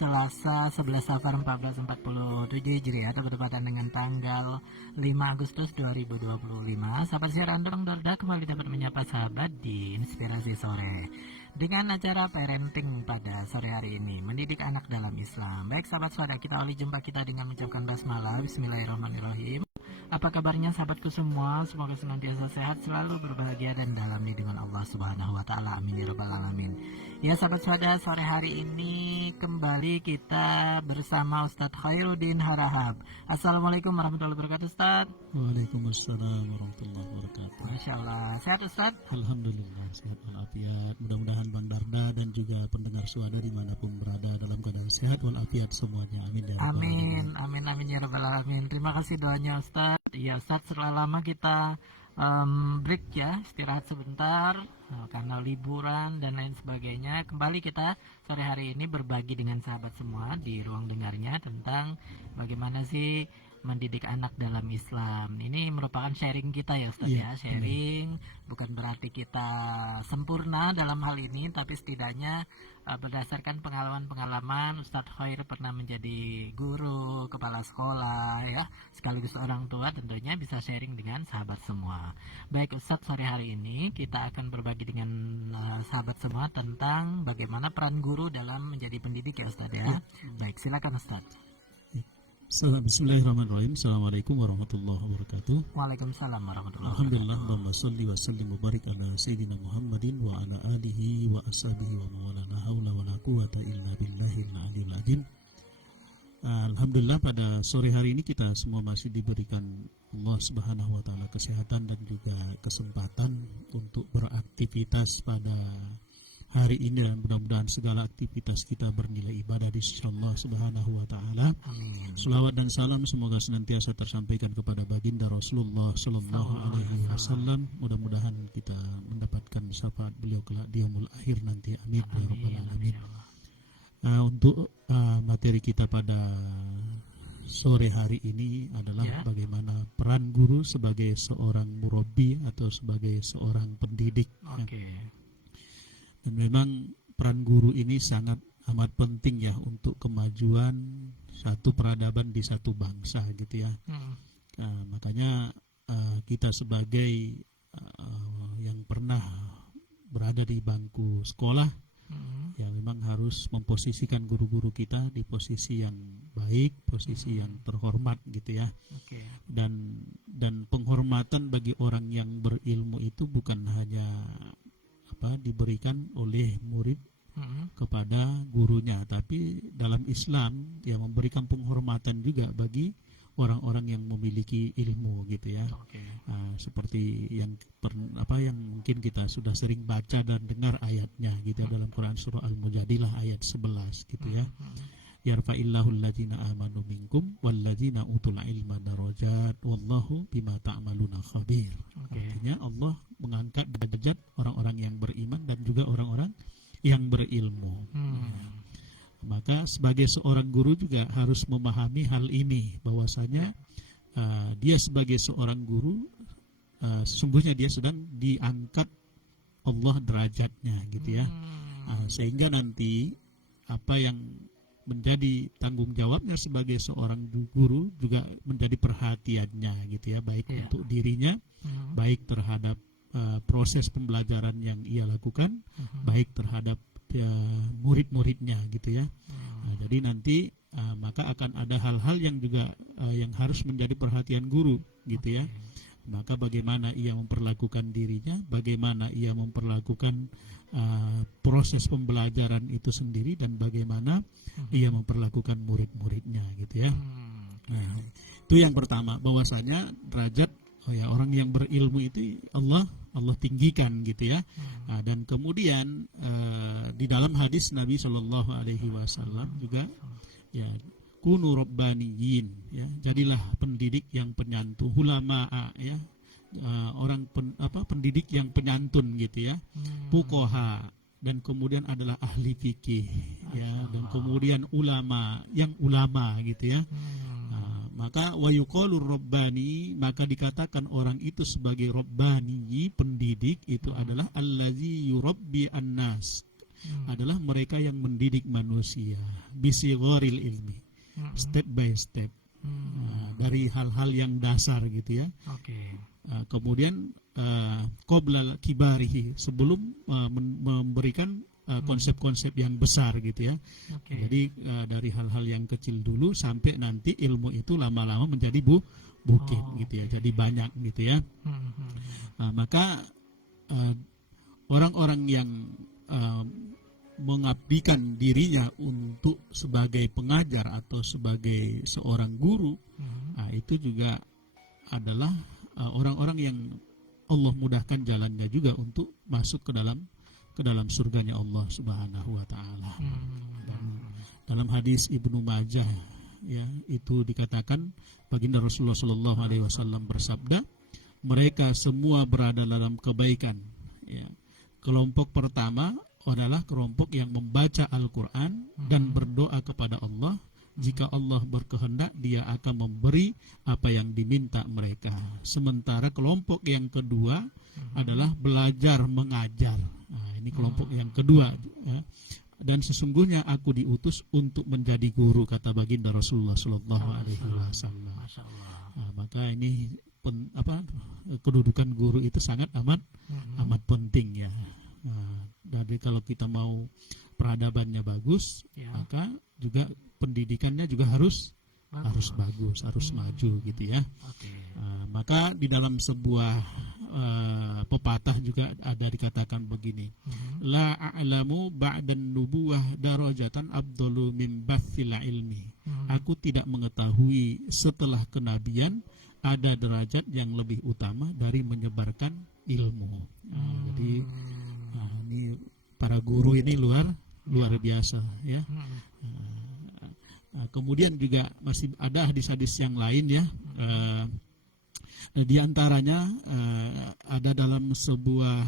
Selasa 11 Safar 1447 Hijriah atau bertepatan dengan tanggal 5 Agustus 2025. Sahabat siaran Dorong Dorda kembali dapat menyapa sahabat di Inspirasi Sore dengan acara parenting pada sore hari ini, mendidik anak dalam Islam. Baik sahabat saudara, kita awali jumpa kita dengan mengucapkan basmalah. Bismillahirrahmanirrahim. Apa kabarnya sahabatku semua? Semoga senantiasa sehat, selalu berbahagia dan dalam lindungan Allah Subhanahu wa taala. Amin ya rabbal alamin. Ya sahabat sahabat, sore hari ini kembali kita bersama Ustadz Khairuddin Harahap. Assalamualaikum warahmatullahi wabarakatuh Ustadz. Waalaikumsalam warahmatullahi wabarakatuh. Masya Allah, sehat Ustadz? Alhamdulillah sehat walafiat. Mudah-mudahan Bang Darda dan juga pendengar suara dimanapun berada dalam keadaan sehat walafiat semuanya. Amin ya rabbal Amin, amin, amin ya rabbal alamin. Terima kasih doanya Ustadz. Ya Ustadz, setelah lama kita break ya, istirahat sebentar karena liburan dan lain sebagainya. Kembali kita sore hari ini berbagi dengan sahabat semua di ruang dengarnya tentang bagaimana sih mendidik anak dalam Islam. Ini merupakan sharing kita ya Ustadz ya. Sharing bukan berarti kita sempurna dalam hal ini, tapi setidaknya berdasarkan pengalaman-pengalaman Ustadz Khair pernah menjadi guru, kepala sekolah ya, sekaligus orang tua, tentunya bisa sharing dengan sahabat semua. Baik Ustadz, sore hari ini kita akan berbagi dengan sahabat semua tentang bagaimana peran guru dalam menjadi pendidik ya Ustadz ya. Baik, silakan Ustadz. Bismillahirrahmanirrahim. Assalamualaikum warahmatullahi wabarakatuh. Waalaikumsalam warahmatullahi Alhamdulillah, Allahumma salli wa sallim wa barik ala sayyidina Muhammadin wa ala alihi wa ashabihi wa mawalana haula wa la quwwata illa billahil aliyyil azim. Alhamdulillah, pada sore hari ini kita semua masih diberikan Allah Subhanahu wa taala kesehatan dan juga kesempatan untuk beraktivitas pada hari ini, dan mudah-mudahan segala aktivitas kita bernilai ibadah di sisi Allah Subhanahu wa taala. Selawat dan salam semoga senantiasa tersampaikan kepada baginda Rasulullah sallallahu alaihi wasallam. Mudah-mudahan kita mendapatkan syafaat beliau kelak di yaumul akhir nanti. Amin ya rabbal alamin. Untuk materi kita pada sore hari ini adalah bagaimana peran guru sebagai seorang murabbi atau sebagai seorang pendidik. Dan memang peran guru ini sangat amat penting ya untuk kemajuan satu peradaban di satu bangsa gitu ya. Makanya kita sebagai yang pernah berada di bangku sekolah ya memang harus memposisikan guru-guru kita di posisi yang baik, posisi yang terhormat gitu ya. Dan penghormatan bagi orang yang berilmu itu bukan hanya diberikan oleh murid kepada gurunya, tapi dalam Islam ya memberikan penghormatan juga bagi orang-orang yang memiliki ilmu gitu ya. Seperti yang mungkin kita sudah sering baca dan dengar ayatnya gitu ya, dalam Quran surah Al-Mujadilah ayat 11 gitu ya. Yarfa'illahu alladzina amanu minkum walladzina utul ilma darajat wallahu bima ta'maluna khabir. Artinya Allah mengangkat derajat orang-orang yang beriman dan juga orang-orang yang berilmu. Maka sebagai seorang guru juga harus memahami hal ini, bahwasanya dia sebagai seorang guru sesungguhnya dia sedang diangkat Allah derajatnya gitu ya. Sehingga nanti apa yang menjadi tanggung jawabnya sebagai seorang guru juga menjadi perhatiannya gitu ya, baik untuk dirinya, baik terhadap proses pembelajaran yang ia lakukan, baik terhadap murid-muridnya gitu ya. Jadi nanti maka akan ada hal-hal yang juga yang harus menjadi perhatian guru gitu ya. Maka bagaimana ia memperlakukan dirinya, bagaimana ia memperlakukan proses pembelajaran itu sendiri, dan bagaimana ia memperlakukan murid-muridnya gitu ya. Nah, itu yang pertama, bahwasanya derajat orang yang berilmu itu Allah tinggikan gitu ya. Dan kemudian di dalam hadis Nabi Shallallahu Alaihi Wasallam juga ya, kunu rabbaniyin ya, jadilah pendidik yang penyantun, ulama ya, pendidik yang penyantun gitu ya, fuqaha, dan kemudian adalah ahli fikih ya, dan kemudian ulama yang ulama gitu ya. Maka wa yuqalur rabbani, maka dikatakan orang itu sebagai rabbani, pendidik itu adalah allazi yurabbi annas, adalah mereka yang mendidik manusia bisigharil ilmi, step by step. Dari hal-hal yang dasar gitu ya. Kemudian qoblal kibarihi, sebelum memberikan konsep-konsep yang besar gitu ya. Jadi dari hal-hal yang kecil dulu sampai nanti ilmu itu lama-lama menjadi bukit gitu ya. Jadi banyak gitu ya. Maka orang-orang yang mengabdikan dirinya untuk sebagai pengajar atau sebagai seorang guru, itu juga adalah orang-orang yang Allah mudahkan jalannya juga untuk masuk ke dalam surganya Allah Subhanahu wa taala. Dalam hadis Ibnu Majah ya, itu dikatakan baginda Rasulullah sallallahu alaihi wasallam bersabda, mereka semua berada dalam kebaikan ya. Kelompok pertama adalah kelompok yang membaca Al-Quran dan berdoa kepada Allah. Jika Allah berkehendak, Dia akan memberi apa yang diminta mereka. Sementara kelompok yang kedua adalah belajar mengajar. Nah, ini kelompok yang kedua ya. Dan sesungguhnya aku diutus untuk menjadi guru, kata baginda Rasulullah Sallallahu Alaihi Wasallam. Maka ini kedudukan guru itu sangat amat penting ya. Jadi kalau kita mau peradabannya bagus, maka juga pendidikannya juga harus bagus, harus maju gitu ya. Maka di dalam sebuah pepatah juga ada dikatakan begini, la a'lamu ba'dan nubuwah darajatan abdalu min bathil ilmi. Aku tidak mengetahui setelah kenabian ada derajat yang lebih utama dari menyebarkan ilmu. Jadi ini para guru ini luar biasa ya. Kemudian juga masih ada hadis-hadis yang lain ya. Di antaranya ada dalam sebuah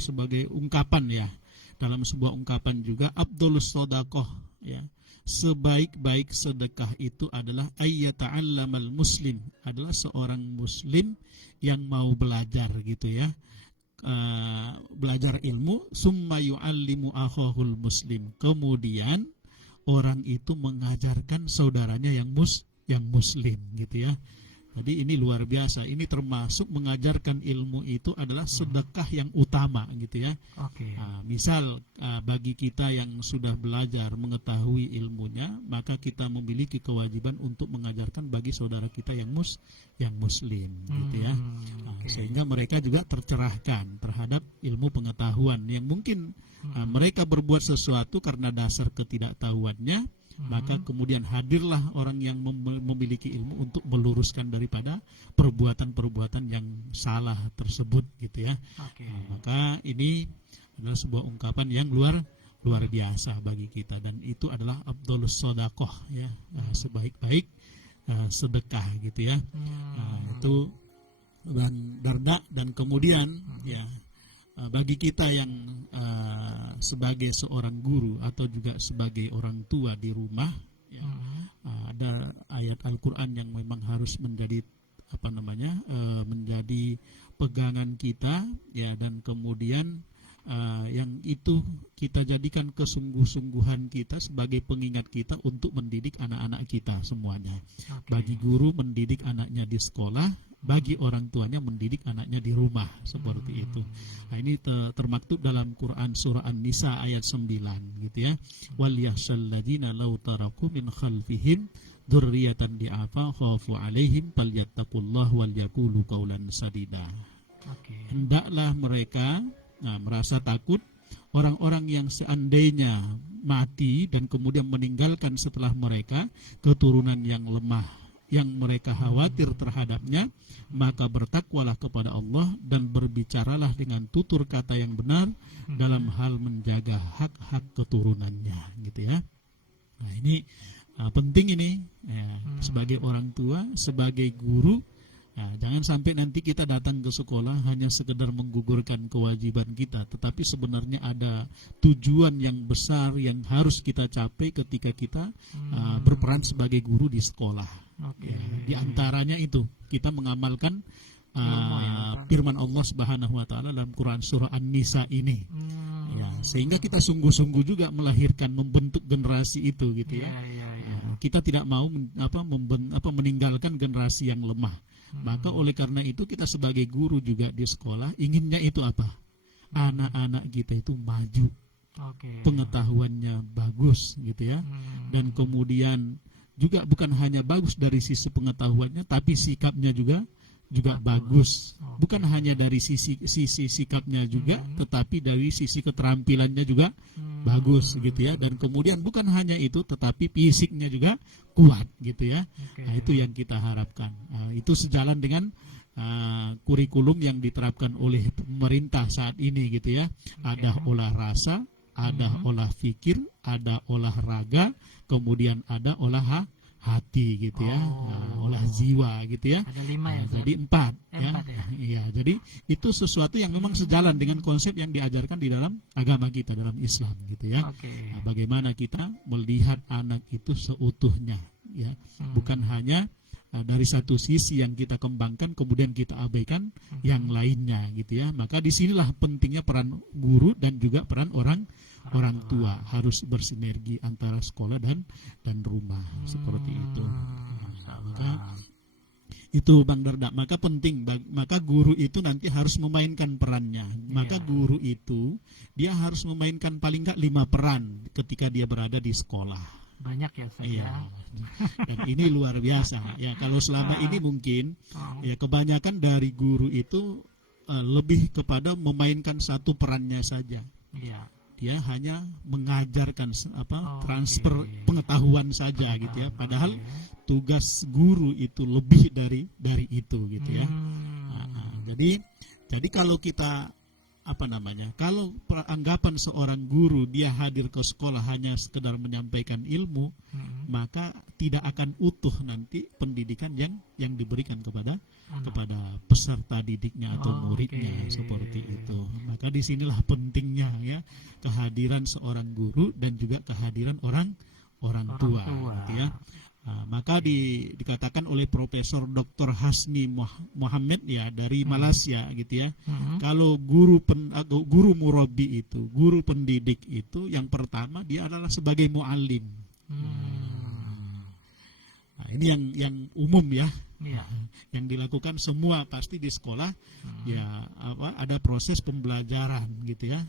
sebagai ungkapan ya. Dalam sebuah ungkapan juga, Abdulus Sodakoh ya. Sebaik-baik sedekah itu adalah ayyata'allamal muslim, adalah seorang muslim yang mau belajar gitu ya. Belajar ilmu, summa yu'allimu akhahul muslim, kemudian orang itu mengajarkan saudaranya yang muslim gitu ya. Jadi ini luar biasa. Ini termasuk mengajarkan ilmu itu adalah sedekah yang utama gitu ya. Misal bagi kita yang sudah belajar mengetahui ilmunya, maka kita memiliki kewajiban untuk mengajarkan bagi saudara kita yang muslim gitu ya. Sehingga mereka juga tercerahkan terhadap ilmu pengetahuan yang mungkin mereka berbuat sesuatu karena dasar ketidaktahuannya. Maka kemudian hadirlah orang yang memiliki ilmu untuk meluruskan daripada perbuatan-perbuatan yang salah tersebut gitu ya. Maka ini adalah sebuah ungkapan yang luar biasa bagi kita, dan itu adalah Abdulus Sodakoh ya, sebaik-baik sedekah gitu ya. Itu dan Darda. Dan kemudian ya, bagi kita yang sebagai seorang guru atau juga sebagai orang tua di rumah ya, ada ayat Al-Quran yang memang harus menjadi menjadi pegangan kita ya, dan kemudian yang itu kita jadikan kesungguh-sungguhan kita sebagai pengingat kita untuk mendidik anak-anak kita semuanya. Bagi guru mendidik anaknya di sekolah, bagi orang tuanya mendidik anaknya di rumah, seperti itu. Nah, ini termaktub dalam Quran surah An-Nisa ayat 9 gitu ya. Wal yahshal ladzina law taraku min khalfihim dzurriyyatan di'afa khafu 'alaihim falyattaqullah wal yaqulu qaulan sadida. Hendaklah mereka merasa takut orang-orang yang seandainya mati dan kemudian meninggalkan setelah mereka keturunan yang lemah, yang mereka khawatir terhadapnya, maka bertakwalah kepada Allah dan berbicaralah dengan tutur kata yang benar dalam hal menjaga hak-hak keturunannya gitu ya. Nah, ini penting ini ya, sebagai orang tua, sebagai guru. Nah, jangan sampai nanti kita datang ke sekolah hanya sekedar menggugurkan kewajiban kita, tetapi sebenarnya ada tujuan yang besar yang harus kita capai ketika kita berperan sebagai guru di sekolah. Ya, di antaranya itu kita mengamalkan firman Allah Subhanahu wa taala dalam Quran surah An-Nisa ini. Ya, sehingga kita sungguh-sungguh juga melahirkan, membentuk generasi itu gitu ya. Kita tidak mau meninggalkan generasi yang lemah. Maka oleh karena itu kita sebagai guru juga di sekolah inginnya itu apa? Anak-anak kita itu maju, pengetahuannya bagus gitu ya. Dan kemudian juga bukan hanya bagus dari sisi pengetahuannya, tapi sikapnya juga bagus. Bukan hanya dari sisi sikapnya juga, tetapi dari sisi keterampilannya juga bagus gitu ya. Dan kemudian bukan hanya itu, tetapi fisiknya juga kuat gitu ya. Nah, itu yang kita harapkan. Itu sejalan dengan kurikulum yang diterapkan oleh pemerintah saat ini gitu ya. Ada olah rasa, ada olah pikir, ada olahraga, kemudian ada olah hati gitu ya, olah jiwa gitu ya. Ada 5 ya. Jadi 4 ya. Ya. Iya, jadi itu sesuatu yang memang sejalan dengan konsep yang diajarkan di dalam agama kita, dalam Islam gitu ya. Nah, bagaimana kita melihat anak itu seutuhnya ya, bukan hanya dari satu sisi yang kita kembangkan kemudian kita abaikan yang lainnya gitu ya. Maka disinilah pentingnya peran guru dan juga peran orang tua harus bersinergi antara sekolah dan rumah seperti itu. Maka itu Bang Darda, maka penting, maka guru itu nanti harus memainkan perannya. Maka guru itu dia harus memainkan paling nggak 5 peran ketika dia berada di sekolah. Banyak ya saya. Iya. Dan ini luar biasa ya. Kalau selama ini mungkin ya kebanyakan dari guru itu lebih kepada memainkan satu perannya saja. Iya. Dia hanya mengajarkan transfer pengetahuan saja gitu ya. Padahal tugas guru itu lebih dari itu gitu ya. Jadi kalau kita kalau anggapan seorang guru dia hadir ke sekolah hanya sekedar menyampaikan ilmu, maka tidak akan utuh nanti pendidikan yang diberikan kepada peserta didiknya atau muridnya seperti itu. Maka disinilah pentingnya ya kehadiran seorang guru dan juga kehadiran orang tua. Gitu ya. Maka dikatakan oleh Profesor Dr. Hasni Muhammad ya dari Malaysia gitu ya. Kalau guru murabi itu, guru pendidik itu yang pertama dia adalah sebagai muallim. Nah, ini yang umum ya. Yang dilakukan semua pasti di sekolah ya ada proses pembelajaran gitu ya.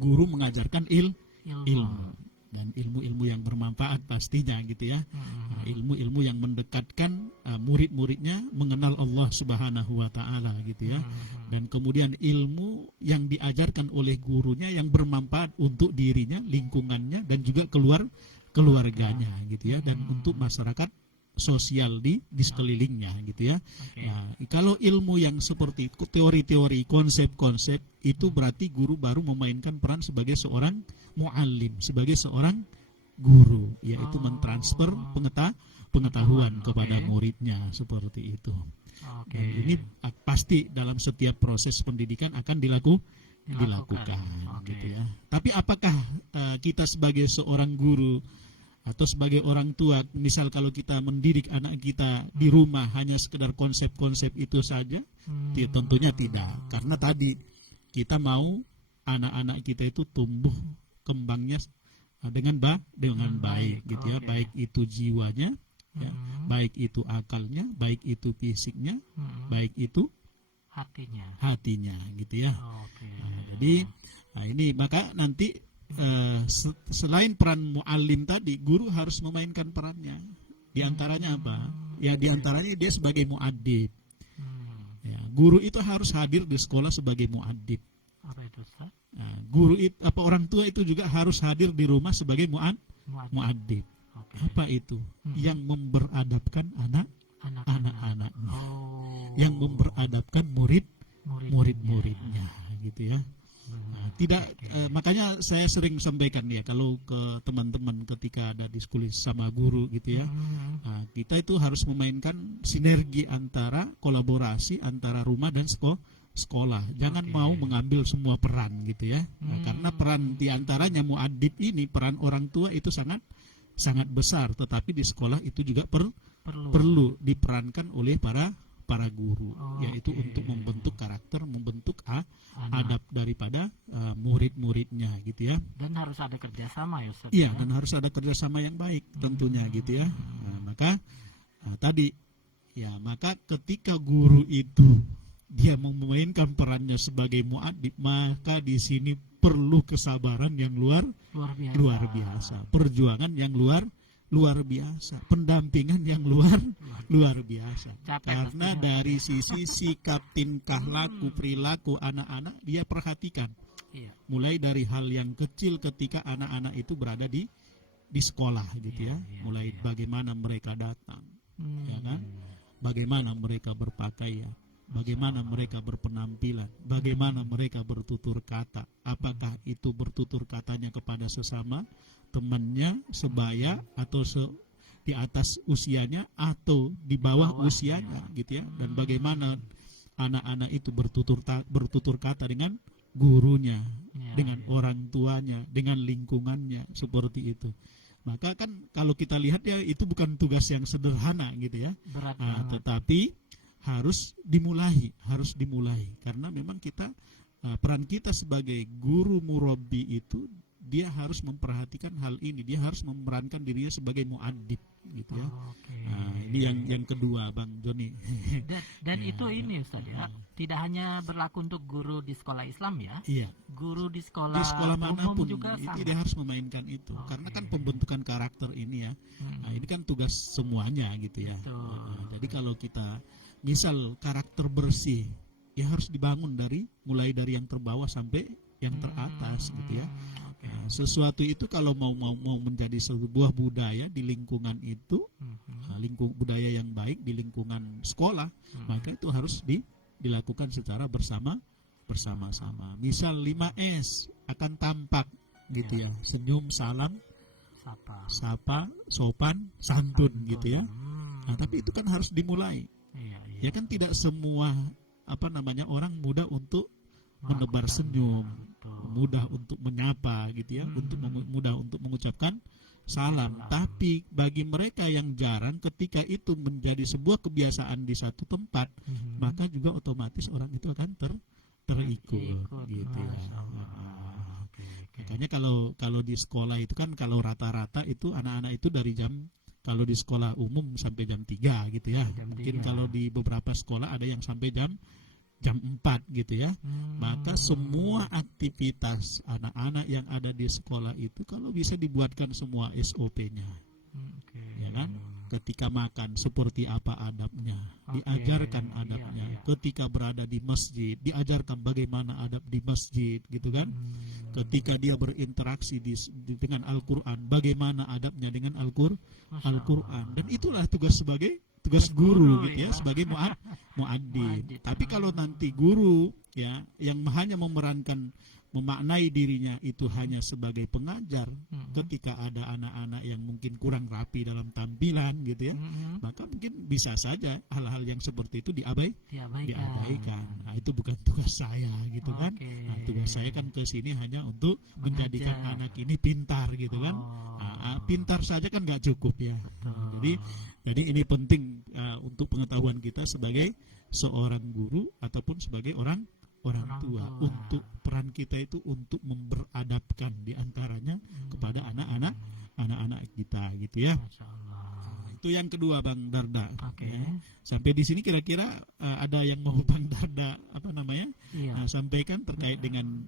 Guru mengajarkan ilmu dan ilmu-ilmu yang bermanfaat pastinya gitu ya. Ilmu-ilmu yang mendekatkan murid-muridnya mengenal Allah Subhanahu wa taala gitu ya. Dan kemudian ilmu yang diajarkan oleh gurunya yang bermanfaat untuk dirinya, lingkungannya dan juga keluarganya gitu ya, dan untuk masyarakat sosial di sekelilingnya gitu ya. Nah, kalau ilmu yang seperti teori-teori, konsep-konsep itu berarti guru baru memainkan peran sebagai seorang muallim, sebagai seorang guru, yaitu mentransfer pengetahuan kepada muridnya seperti itu. Dan ini pasti dalam setiap proses pendidikan akan dilakukan gitu ya. Tapi apakah kita sebagai seorang guru atau sebagai orang tua, misal kalau kita mendidik anak kita di rumah hanya sekedar konsep-konsep itu saja, tentunya tidak. Karena tadi kita mau anak-anak kita itu tumbuh kembangnya dengan baik gitu ya, baik itu jiwanya, ya, baik itu akalnya, baik itu fisiknya, baik itu hatinya gitu ya. Jadi ini maka nanti selain peran muallim tadi, guru harus memainkan perannya. Di antaranya apa? Ya di antaranya dia sebagai muaddib. Ya, guru itu harus hadir di sekolah sebagai muaddib. Apa itu, Ustaz? Nah, orang tua itu juga harus hadir di rumah sebagai muaddib. Apa itu? Yang memberadabkan anak-anaknya. Yang memberadabkan murid-muridnya gitu ya. Nah, makanya saya sering sampaikan ya kalau ke teman-teman ketika ada diskusi sama guru gitu ya, nah, kita itu harus memainkan sinergi antara kolaborasi antara rumah dan sekolah. Jangan mau mengambil semua peran gitu ya. Nah, karena peran diantaranya muaddib ini, peran orang tua itu sangat besar, tetapi di sekolah itu juga perlu diperankan oleh para para guru, yaitu Oke. untuk membentuk karakter, membentuk Anak. adab daripada murid-muridnya gitu ya. Dan harus ada kerjasama ya Ustaz Iya, ya. dan harus ada kerjasama yang baik tentunya gitu ya. Maka tadi ya, maka ketika guru itu dia memainkan perannya sebagai muadib, maka di sini perlu kesabaran yang luar biasa, perjuangan yang luar biasa, pendampingan yang luar biasa. Capek Karena pastinya. dari sisi sikap, tingkah laku, perilaku anak-anak dia perhatikan. Iya. Mulai dari hal yang kecil ketika anak-anak itu berada di sekolah gitu ya. Mulai bagaimana mereka datang, ya kan? Bagaimana mereka berpakaian, bagaimana mereka berpenampilan, bagaimana mereka bertutur kata. Apakah itu bertutur katanya kepada sesama temannya, sebaya, atau di atas usianya atau di bawah usianya gitu ya. Dan bagaimana anak-anak itu bertutur kata dengan gurunya, dengan orang tuanya, dengan lingkungannya, seperti itu. Maka kan kalau kita lihat ya, itu bukan tugas yang sederhana gitu ya. Berat Nah, banget. tetapi harus dimulai karena memang kita peran kita sebagai guru murabbi itu dia harus memperhatikan hal ini, dia harus memerankan dirinya sebagai muadib gitu ya. Oke. Nah, ini yang kedua Bang Joni. Dan itu ini Ustaz ya, tidak hanya berlaku untuk guru di sekolah Islam ya. Iya. Guru di Di sekolah sekolah umum manapun juga itu sama. dia harus memainkan itu, karena kan pembentukan karakter ini ya. Nah, ini kan tugas semuanya gitu ya. Betul. Nah, jadi kalau kita misal karakter bersih, ya harus dibangun mulai dari yang terbawah sampai yang teratas gitu ya. Oke. Nah, sesuatu itu kalau mau menjadi sebuah budaya di lingkungan itu, budaya yang baik di lingkungan sekolah, maka itu harus dilakukan secara bersama-sama. Misal 5S akan tampak gitu ya, senyum, salam, sapa, sopan, santun gitu ya. Nah, tapi itu kan harus dimulai. Ya kan tidak semua orang mudah untuk menebar senyum, mudah untuk menyapa gitu ya, mudah untuk mengucapkan salam. Tapi bagi mereka yang jarang, ketika itu menjadi sebuah kebiasaan di satu tempat, maka juga otomatis orang itu akan terikut gitu ya. Makanya kalau di sekolah itu kan, kalau rata-rata itu anak-anak itu dari kalau di sekolah umum sampai jam 3 gitu ya. Mungkin kalau di beberapa sekolah ada yang sampai jam 4 gitu ya. Maka semua aktivitas anak-anak yang ada di sekolah itu kalau bisa dibuatkan semua SOP-nya. Ya kan? Ketika makan seperti apa adabnya, diajarkan adabnya. Ketika berada di masjid, diajarkan bagaimana adab di masjid gitu kan. Ketika dia berinteraksi dengan Al-Qur'an, bagaimana adabnya dengan Al-Qur'an. Dan itulah tugas guru gitu ya, sebagai muadib. Tapi kalau nanti guru ya yang hanya memaknai dirinya itu hanya sebagai pengajar, ketika ada anak-anak yang mungkin kurang rapi dalam tampilan gitu ya, maka mungkin bisa saja hal-hal yang seperti itu diabaikan. Nah, itu bukan tugas saya gitu kan. Nah, tugas saya kan ke sini hanya untuk menjadikan anak ini pintar gitu kan. Pintar saja kan nggak cukup ya. Jadi ini penting untuk pengetahuan kita sebagai seorang guru ataupun sebagai orang tua, untuk peran kita itu untuk memberadabkan diantaranya kepada anak-anak kita gitu ya. Itu yang kedua Bang Darda. Sampai di sini kira-kira ada yang mau Bang Darda sampaikan terkait dengan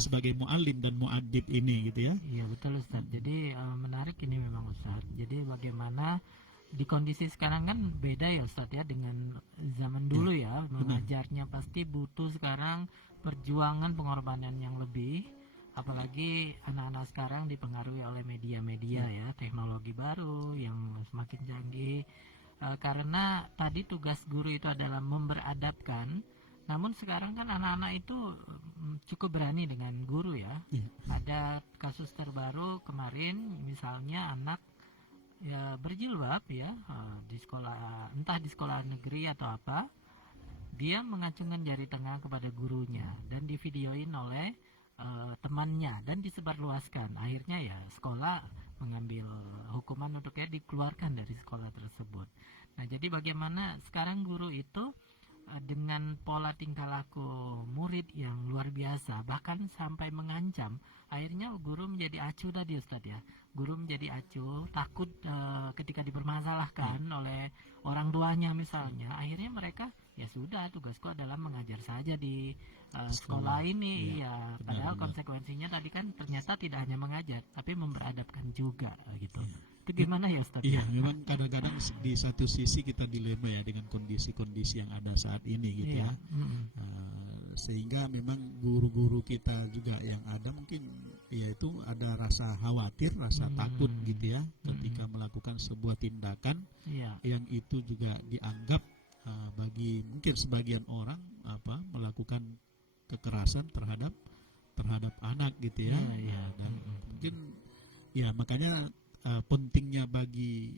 sebagai muallim dan muadib ini gitu ya. Iya betul Ustaz. Jadi menarik ini memang Ustaz. Jadi bagaimana di kondisi sekarang kan beda ya Ustaz ya dengan zaman dulu ya. Mengajarnya pasti butuh sekarang perjuangan, pengorbanan yang lebih. Apalagi anak-anak sekarang dipengaruhi oleh media-media ya, teknologi baru yang semakin canggih. Karena tadi tugas guru itu adalah memberadabkan. Namun sekarang kan anak-anak itu cukup berani dengan guru ya. Ada kasus terbaru kemarin, misalnya anak ya berjilbab ya di sekolah, entah di sekolah negeri atau apa, dia mengacungkan jari tengah kepada gurunya dan divideoin oleh temannya dan disebarluaskan. Akhirnya ya sekolah mengambil hukuman untuk dikeluarkan dari sekolah tersebut. Nah, jadi bagaimana sekarang guru itu dengan pola tingkah laku murid yang luar biasa, bahkan sampai mengancam, akhirnya guru menjadi acuh tadi Ustadz ya. Guru menjadi acuh, takut ketika dipermasalahkan oleh orang tuanya misalnya, akhirnya mereka ya sudah, tugasku adalah mengajar saja di sekolah ini ya. Padahal konsekuensinya tadi kan ternyata tidak hanya mengajar, tapi memberadabkan juga gitu. Itu gimana ya Ustadz? Iya, memang kadang-kadang di satu sisi kita dilema ya dengan kondisi-kondisi yang ada saat ini gitu ya. Sehingga memang guru-guru kita juga yang ada mungkin yaitu ada rasa khawatir, rasa takut gitu ya ketika melakukan sebuah tindakan yang itu juga dianggap bagi mungkin sebagian orang melakukan kekerasan terhadap anak gitu ya. Dan mungkin ya makanya pentingnya bagi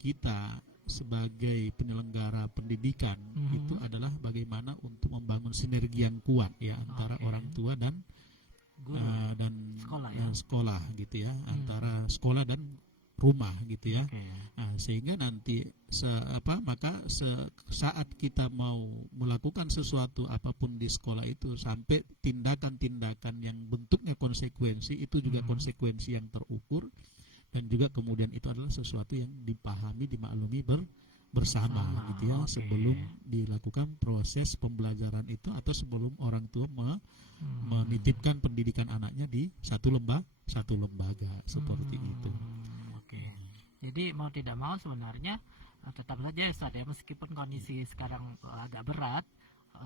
kita sebagai penyelenggara pendidikan itu adalah bagaimana untuk membangun sinergi yang kuat ya antara orang tua dan dan sekolah gitu ya, antara sekolah dan rumah gitu ya. Nah, sehingga nanti saat kita mau melakukan sesuatu apapun di sekolah itu, sampai tindakan-tindakan yang bentuknya konsekuensi itu juga konsekuensi yang terukur, dan juga kemudian itu adalah sesuatu yang dipahami, dimaklumi bersama gitu ya, sebelum dilakukan proses pembelajaran itu atau sebelum orang tua menitipkan pendidikan anaknya di satu lembaga seperti itu. Jadi mau tidak mau sebenarnya tetap saja Ustaz ya, meskipun kondisi sekarang agak berat,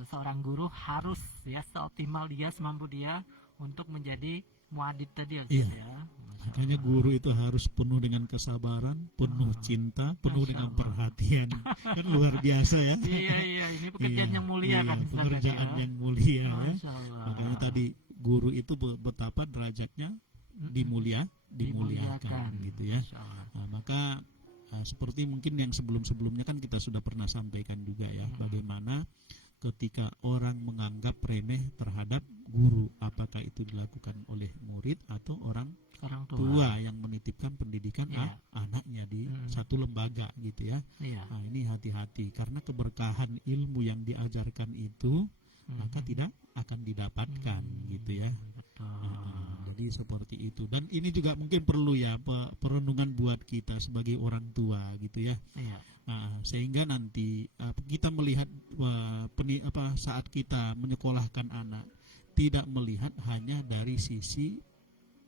seorang guru harus ya seoptimal dia, semampu dia untuk menjadi muadid tadi Ustaz ya. Makanya guru itu harus penuh dengan kesabaran, penuh cinta, penuh dengan perhatian. Kan luar biasa ya. Iya, ini pekerjaan yang mulia kan. Pekerjaan yang mulia ya. Makanya tadi guru itu betapa derajatnya dimuliakan gitu ya. Nah, maka seperti mungkin yang sebelum-sebelumnya kan kita sudah pernah sampaikan juga ya, bagaimana ketika orang menganggap remeh terhadap guru, apakah itu dilakukan oleh murid atau orang tua yang menitipkan pendidikan anaknya di satu lembaga gitu ya. Nah, ini hati-hati karena keberkahan ilmu yang diajarkan itu maka tidak akan didapatkan gitu ya. Jadi seperti itu, dan ini juga mungkin perlu ya perenungan buat kita sebagai orang tua gitu ya. Sehingga nanti kita melihat saat kita menyekolahkan anak, tidak melihat hanya dari sisi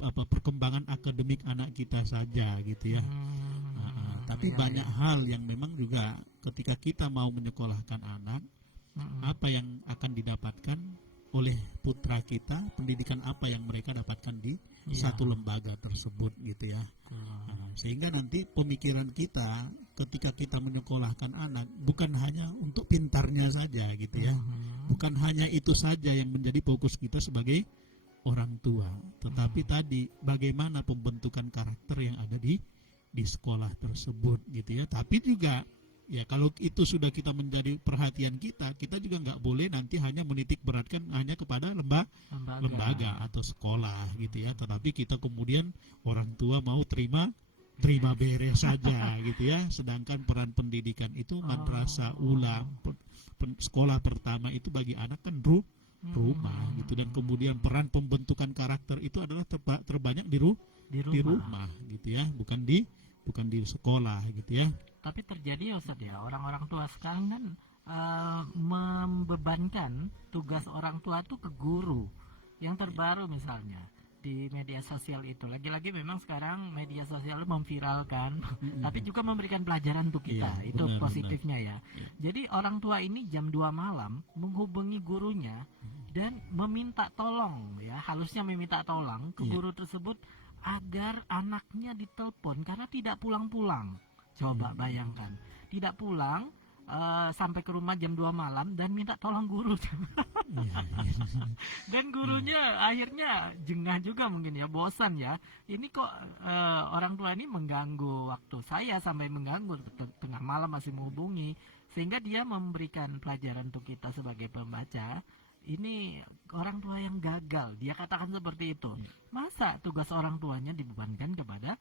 perkembangan akademik anak kita saja gitu ya. Tapi banyak hal yang memang juga ketika kita mau menyekolahkan anak, apa yang akan didapatkan oleh putra kita, pendidikan apa yang mereka dapatkan di satu lembaga tersebut gitu ya. Sehingga nanti pemikiran kita ketika kita menyekolahkan anak bukan hanya untuk pintarnya saja gitu ya, bukan hanya itu saja yang menjadi fokus kita sebagai orang tua, tetapi tadi bagaimana pembentukan karakter yang ada di sekolah tersebut gitu ya. Tapi juga ya kalau itu sudah kita menjadi perhatian kita juga nggak boleh nanti hanya menitik beratkan hanya kepada lembaga atau sekolah gitu ya, tetapi kita kemudian orang tua mau terima beres saja gitu ya, sedangkan peran pendidikan itu madrasah ula, sekolah pertama itu bagi anak kan rumah gitu, dan kemudian peran pembentukan karakter itu adalah terbanyak di rumah gitu ya, bukan di sekolah gitu ya. Tapi terjadi ya Ustaz ya, orang-orang tua sekarang kan membebankan tugas orang tua itu ke guru. Yang terbaru misalnya di media sosial itu, lagi-lagi memang sekarang media sosial memviralkan, tapi juga memberikan pelajaran untuk kita, itu benar, positifnya ya. Jadi orang tua ini jam 2 malam menghubungi gurunya dan meminta tolong ya, halusnya meminta tolong ke guru tersebut agar anaknya ditelepon karena tidak pulang-pulang. Coba bayangkan, tidak pulang sampai ke rumah jam 2 malam dan minta tolong guru. Dan gurunya akhirnya jengah juga mungkin ya, bosan ya. Ini kok orang tua ini mengganggu waktu saya, sampai mengganggu tengah malam masih menghubungi, sehingga dia memberikan pelajaran untuk kita sebagai pembaca. Ini orang tua yang gagal, dia katakan seperti itu. Masa tugas orang tuanya dibebankan kepada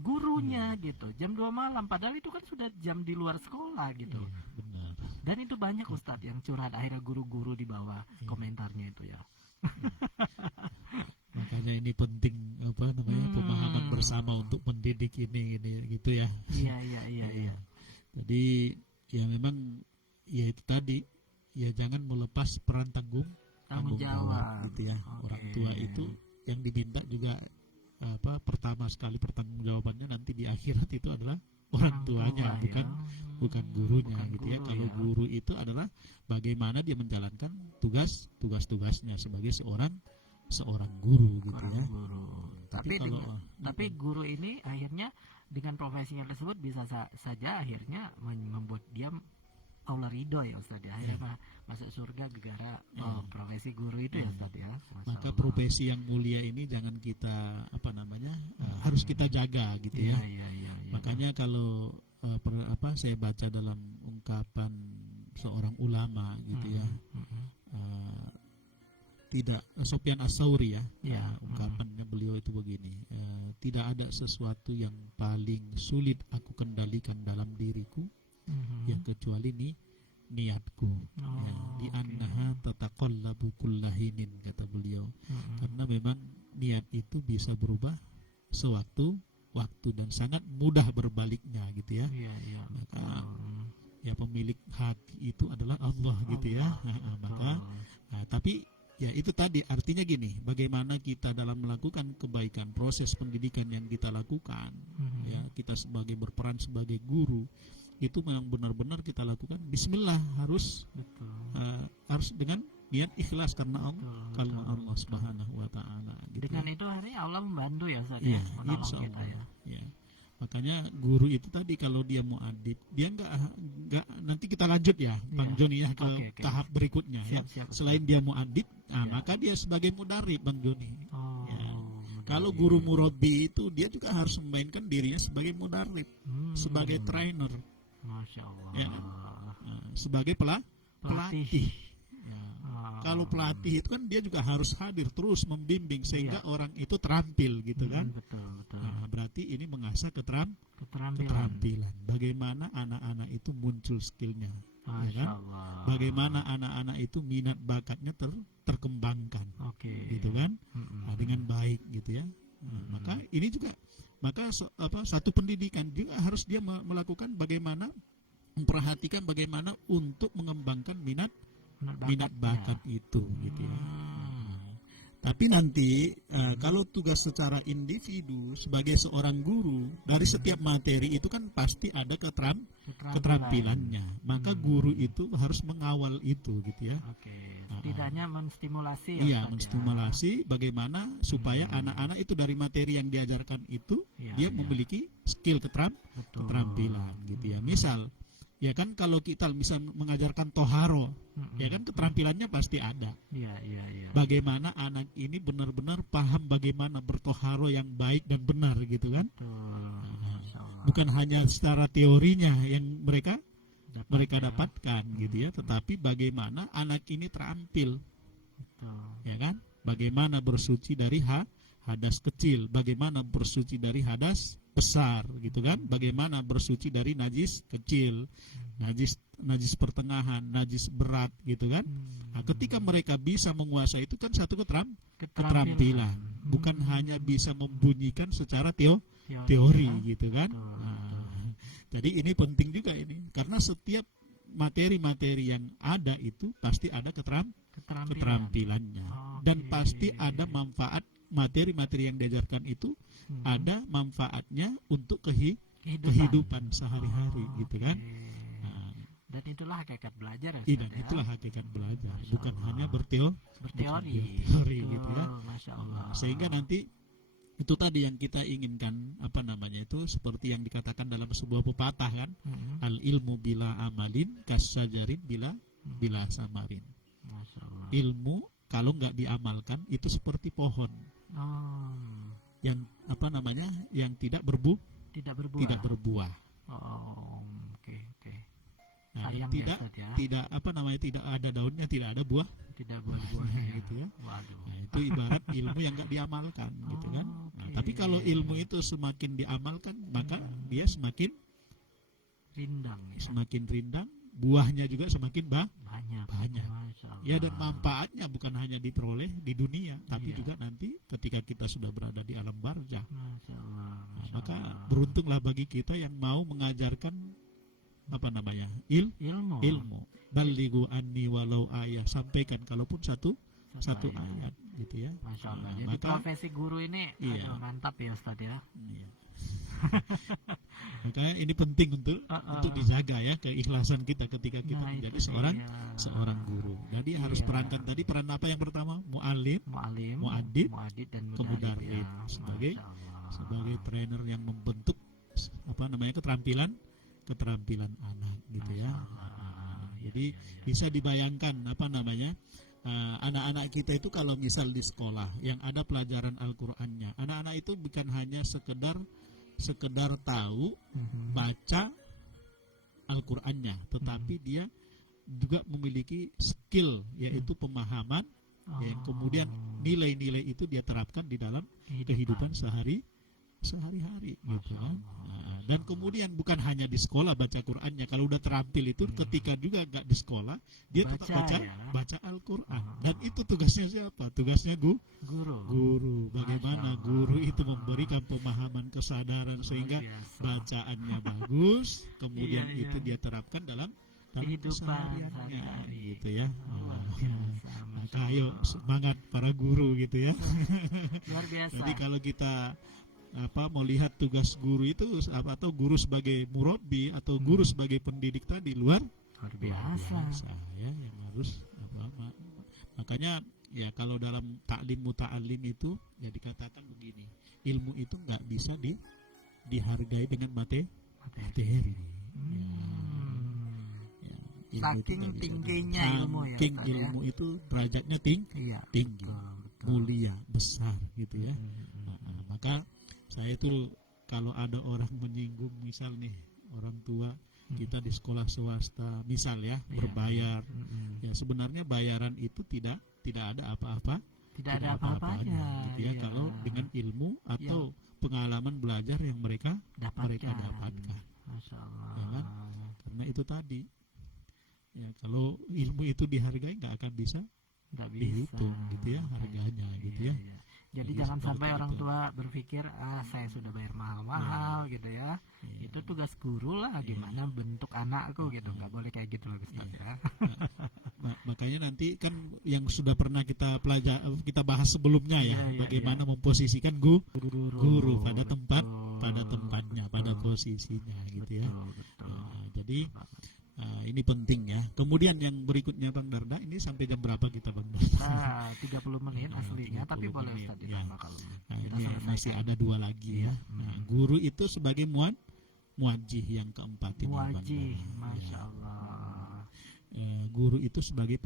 gurunya gitu. Jam 2 malam padahal itu kan sudah jam di luar sekolah gitu. Iya, benar. Dan itu banyak Ustadz yang curhat, akhirnya guru-guru di bawah komentarnya itu ya. Makanya ini penting apa namanya pemahaman bersama untuk mendidik ini gitu ya. Iya, iya, iya, iya. Jadi ya memang ya itu tadi ya jangan melepas peran tanggung jawab gitu ya. Orang tua itu yang diminta juga apa pertama sekali pertanggungjawabannya nanti di akhirat itu adalah orang tuanya, bukan gurunya gitu ya. Kalau guru itu adalah bagaimana dia menjalankan tugas-tugasnya sebagai seorang guru gitu ya. Tapi guru ini akhirnya dengan profesinya tersebut bisa saja akhirnya membuat dia Allah ridho ya Ustaz ya. Akhirnya masuk surga gara-gara profesi guru itu ya Ustaz ya. Maka profesi yang mulia ini jangan kita apa namanya harus kita jaga gitu ya. Makanya kalau saya baca dalam ungkapan seorang ulama gitu ya. Tidak Sofyan As-Sauri ya, ungkapannya beliau itu begini, tidak ada sesuatu yang paling sulit aku kendalikan dalam diriku yang kecuali niatku, di annaha tataqallabu kullahinin, kata beliau. Karena memang niat itu bisa berubah sewaktu-waktu dan sangat mudah berbaliknya gitu ya. Maka ya pemilik hati itu adalah Allah gitu ya. Maka tapi ya itu tadi artinya gini, bagaimana kita dalam melakukan kebaikan, proses pendidikan yang kita lakukan, ya kita sebagai berperan sebagai guru itu memang benar-benar kita lakukan Bismillah, harus dengan niat ikhlas karena Allah Subhanahu Wa Taala. Gitu. Dengan itu hari Allah membantu ya Ustaz ya, menolong insya kita Allah, ya. Ya. Makanya guru itu tadi kalau dia mau adib, dia enggak nanti kita lanjut ya Bang Joni ya ke tahap berikutnya. Siap. Selain dia mau adib, maka dia sebagai mudarib Bang Joni. Kalau guru murabbi itu dia juga harus memainkan dirinya sebagai mudarib, sebagai trainer. Masya Allah. Ya, sebagai pelatih. Ya. Kalau pelatih itu kan dia juga harus hadir terus membimbing sehingga orang itu terampil gitu kan. Betul. Nah, berarti ini mengasah keterampilan. Bagaimana anak-anak itu muncul skillnya, ya kan? Bagaimana anak-anak itu minat bakatnya terkembangkan, gitu kan? Dengan baik gitu ya. Maka ini juga satu pendidikan juga harus dia melakukan bagaimana memperhatikan bagaimana untuk mengembangkan minat bakat itu gitu ya. Tapi nanti kalau tugas secara individu sebagai seorang guru dari setiap materi itu kan pasti ada keterampilannya. Maka guru itu harus mengawal itu gitu ya. Setidaknya menstimulasi. Iya, menstimulasi bagaimana supaya anak-anak itu dari materi yang diajarkan itu dia memiliki skill keterampilan gitu ya. Misal ya kan kalau kita misal mengajarkan toharo, ya kan keterampilannya pasti ada. Bagaimana anak ini benar-benar paham bagaimana bertoharo yang baik dan benar gitu kan. Bukan hanya secara teorinya yang mereka dapatkan gitu ya, tetapi bagaimana anak ini terampil. Ya kan? Bagaimana bersuci dari hadas kecil, bagaimana bersuci dari hadas besar gitu kan, bagaimana bersuci dari najis kecil, najis pertengahan, najis berat gitu kan. Nah, ketika mereka bisa menguasai itu kan satu keterampilan, bukan hanya bisa membunyikan secara teori gitu kan. Jadi ini penting juga ini, karena setiap materi-materi yang ada itu pasti ada keterampilannya, dan pasti ada manfaat. Materi-materi yang diajarkan itu ada manfaatnya untuk kehidupan sehari-hari gitu kan. Dan itulah hakikat belajar ya. Dan itulah hakikat belajar, bukan hanya berteori gitu ya. Masya Allah. Sehingga nanti itu tadi yang kita inginkan itu seperti yang dikatakan dalam sebuah pepatah kan, al ilmu bila amalin kasajarin bila samarin. Ilmu kalau nggak diamalkan itu seperti pohon yang yang tidak berbuah. Nah, tidak ada daunnya, tidak ada buahnya gitu ya. Nah, itu ibarat ilmu yang nggak diamalkan gitu kan. Nah, Tapi kalau ilmu itu semakin diamalkan, maka dia semakin rindang ya. Semakin rindang, buahnya juga semakin Banyak. banyak. Masya Allah. Ya, dan manfaatnya bukan hanya diperoleh di dunia, tapi Iya. juga nanti ketika kita sudah berada di alam barzah. Masya Allah. Nah, Masya maka Allah. beruntunglah bagi kita yang mau mengajarkan ilmu. ilmu. Balighu anni walau ayah, sampaikan kalaupun satu Satu ayat gitu ya. Masya Allah. Nah, Jadi maka profesi guru ini Iya. aduh, mantap ya Ustadz ya. iya. Makanya ini penting untuk dijaga ya keikhlasan kita ketika kita Nah, menjadi itu dia. seorang guru. Jadi harus Iya. perankan tadi, peran apa yang pertama? Mu'alim, Mu'alim, Mu'addib, dan kemudarris. mudarris. sebagai Masya Allah. sebagai trainer yang membentuk keterampilan anak gitu ya. Jadi bisa dibayangkan anak-anak kita itu kalau misal di sekolah yang ada pelajaran Al-Qur'annya, anak-anak itu bukan hanya sekedar tahu baca Al-Qur'annya, tetapi dia juga memiliki skill, yaitu pemahaman, yang kemudian nilai-nilai itu dia terapkan di dalam kehidupan sehari-hari gitu kan. Nah, dan kemudian bukan hanya di sekolah baca Qur'annya, kalau udah terampil itu ketika juga nggak di sekolah dia tetap baca Al-Qur'an. Dan itu tugasnya siapa? Tugasnya guru. Bagaimana guru itu memberikan pemahaman, kesadaran sehingga bacaannya bagus, kemudian itu dia terapkan dalam kesehariannya gitu ya. Maka ayo semangat para guru gitu ya. Luar biasa. Jadi kalau kita mau lihat tugas guru itu atau guru sebagai murabbi atau guru sebagai pendidik tadi luar biasa ya, yang harus makanya ya kalau dalam taklim muta'alim itu ya dikatakan begini, ilmu itu nggak bisa dihargai dengan materi. Saking tingginya ilmu ya. Ilmu itu derajatnya tinggi, mulia, besar gitu ya. Maka saya itu kalau ada orang menyinggung misal nih orang tua kita di sekolah swasta misal ya berbayar, ya sebenarnya bayaran itu tidak ada apa-apanya gitu ya, kalau dengan ilmu atau pengalaman belajar yang mereka dapatkan. Masya Allah. Ya kan? Karena itu tadi ya, kalau ilmu itu dihargai nggak akan bisa dihitung gitu ya harganya gitu ya. Jadi jangan sampai orang tua berpikir saya sudah bayar mahal-mahal gitu ya. Itu tugas guru lah, gimana bentuk anakku gitu. Nggak boleh kayak gitu loh Ustaz ya. Makanya nanti kan yang sudah pernah kita bahas sebelumnya ya, bagaimana memposisikan guru pada tempatnya, pada posisinya gitu ya. Jadi ini penting ya. Kemudian yang berikutnya Bang Darda, ini sampai jam berapa kita Bang Darda? 30 menit aslinya, tapi boleh Ustaz ditambah kalau ini masih ada 2 lagi ya. Guru itu sebagai muwajjih yang keempat ini. Muwajjih, Masya Allah. Guru itu sebagai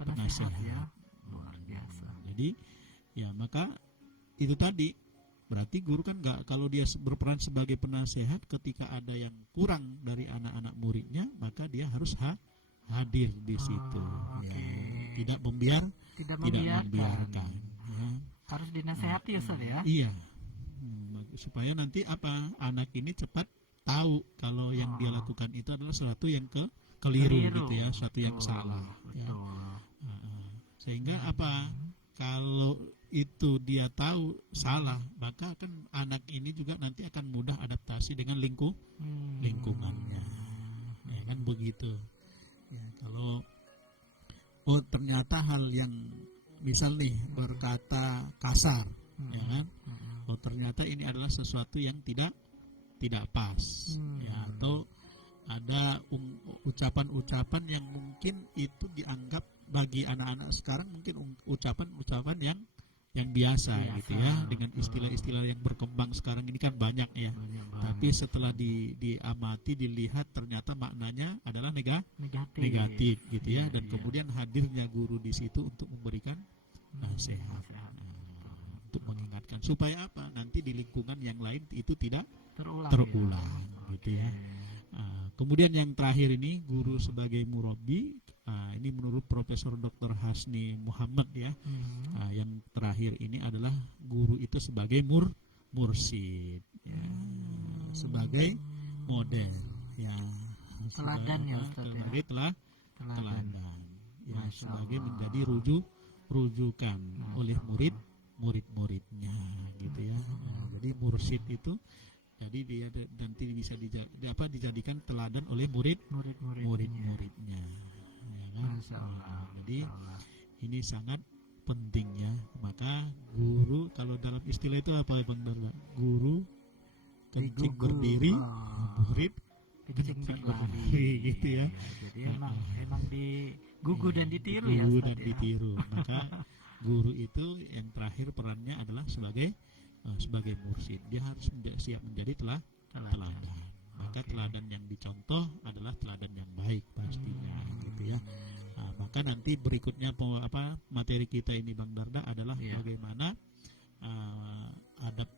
penasehat ya. Luar biasa. Jadi ya maka itu tadi berarti guru kan kalau dia berperan sebagai penasehat ketika ada yang kurang dari anak-anak muridnya, maka dia harus hadir di situ. Tidak membiarkan. Ya. Harus dinasehati Ustaz ya. Iya. Supaya nanti anak ini cepat tahu kalau yang dia lakukan itu adalah sesuatu yang keliru gitu ya, sesuatu yang salah. Ya. Sehingga kalau itu dia tahu salah, maka kan anak ini juga nanti akan mudah adaptasi dengan lingkungannya. Ya kan begitu. Ya, kalau ternyata hal yang misal nih berkata kasar, ya kan? Ternyata ini adalah sesuatu yang tidak pas, ya, atau ada ucapan-ucapan yang mungkin itu dianggap bagi anak-anak sekarang mungkin ucapan-ucapan yang biasa gitu ya, dengan istilah-istilah yang berkembang sekarang ini kan banyak ya. Tapi setelah diamati, dilihat ternyata maknanya adalah negatif gitu ya, dan kemudian hadirnya guru di situ untuk memberikan nasihat, untuk mengingatkan supaya nanti di lingkungan yang lain itu tidak terulang gitu ya. Kemudian yang terakhir ini guru sebagai murabbi. Ini menurut Profesor Dr. Hasni Muhammad ya. Yang terakhir ini adalah guru itu sebagai mursyid ya, sebagai model ya, Teladan ya, Ustaz, ya. sebagai teladan ya, Masya sebagai Allah. menjadi rujukan oleh murid-muridnya gitu ya. Nah, jadi mursyid itu jadi dia nanti bisa dijadikan teladan oleh murid-muridnya ya kan? Masya Allah. Jadi ini sangat pentingnya. Maka guru, kalau dalam istilah itu apa Bang Darda? Guru kencing berdiri, murid Kencing kencing berlari berdiri gitu ya. Jadi emang digugu dan ditiru ya, Guru Ustaz, dan ya. ditiru. Maka guru itu yang terakhir perannya adalah sebagai mursyid. Dia harus siap menjadi teladan. Maka teladan yang dicontoh adalah teladan yang baik pastinya gitu ya. Nah, maka nanti berikutnya materi kita ini Bang Darda adalah bagaimana adab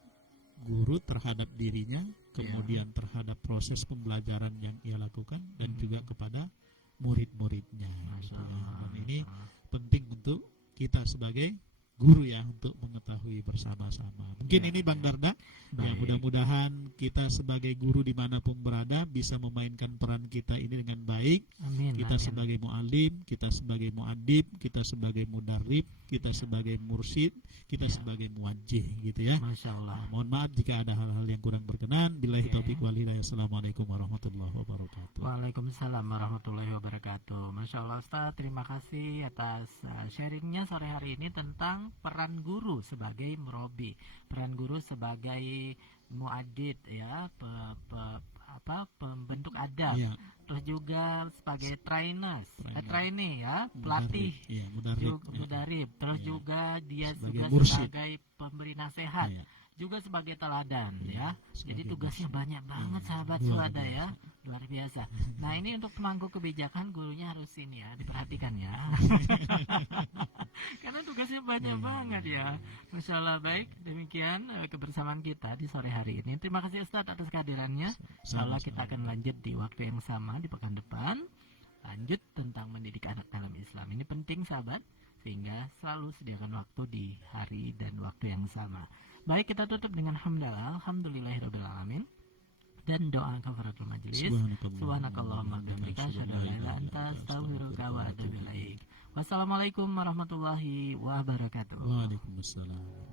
guru terhadap dirinya, kemudian terhadap proses pembelajaran yang ia lakukan, dan juga kepada murid-muridnya gitu ya. Dan ini penting untuk kita sebagai guru ya, untuk mengetahui bersama-sama. Mungkin ini Bang Darda ya, mudah-mudahan kita sebagai guru dimanapun berada bisa memainkan peran kita ini dengan baik. Amin. Kita sebagai mu'alim, kita sebagai mu'adib, kita sebagai mudarrib, kita sebagai mursyid, kita sebagai muwajjih gitu ya. Masya Allah. Mohon maaf jika ada hal-hal yang kurang berkenan. Billahi taufiq wal hidayah. Assalamualaikum warahmatullahi wabarakatuh. Waalaikumsalam warahmatullahi wabarakatuh. Masya Allah Ustaz, terima kasih atas sharingnya sore hari ini tentang peran guru sebagai murabi, peran guru sebagai muadid ya, pembentuk adab, terus juga sebagai trainee ya, pelatih, mudarrib, terus juga dia juga sebagai pemberi nasihat, juga sebagai teladan ya. Jadi tugasnya banyak banget sahabat suada ya, luar biasa. Nah ini untuk pemangku kebijakan, gurunya harus ini ya, diperhatikan ya. Karena tugasnya banyak banget ya. Masya Allah. Baik, demikian kebersamaan kita di sore hari ini. Terima kasih Ustaz atas kehadirannya. Insyaallah kita akan lanjut di waktu yang sama di pekan depan, lanjut tentang mendidik anak dalam Islam. Ini penting sahabat, sehingga selalu sediakan waktu di hari dan waktu yang sama. Baik, kita tutup dengan hamdalah, alhamdulillahirabbil alamin, dan doa kafaratul majelis. Subhanakallahumma wa bihamdika asyhadu an la ilaha illa anta astaghfiruka wa atubu ilaik. Wassalamualaikum warahmatullahi wabarakatuh. Waalaikumsalam.